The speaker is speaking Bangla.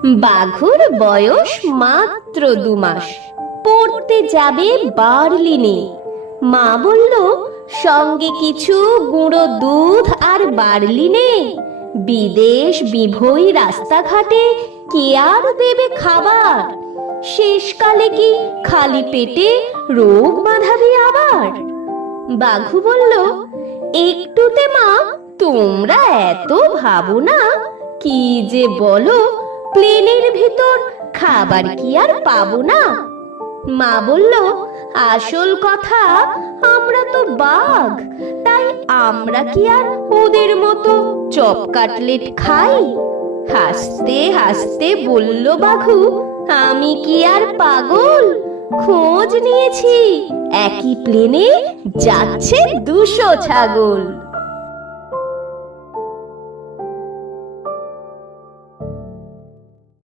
বাঘুর বয়স মাত্র 2 মাস, পড়তে যাবে বার্লিনে। মা বলল, সঙ্গে কিছু গুঁড়ো দুধ আর বার্লিনে। বিদেশ বিভোই রাস্তাঘাটে কে আর দেবে খাবার? শেষকালে কি খালি পেটে রোগ বাঁধাবে আবার? বাঘু বলল, একটুতে মা তোমরা এত ভাবো না। কি যে বলো, প্লেনের ভিতর খাবার কি আর পাবো না? মা বলল, আসল কথা, আমরা তো বাঘ, তাই আমরা কি আর ওদের মতো চপ কাটলেট খাই? হাসতে হাসতে বলল বাঘু, আমি কি আর পাগল? খোঁজ নিয়েছি, একই প্লেনে যাচ্ছে 200 ছাগল।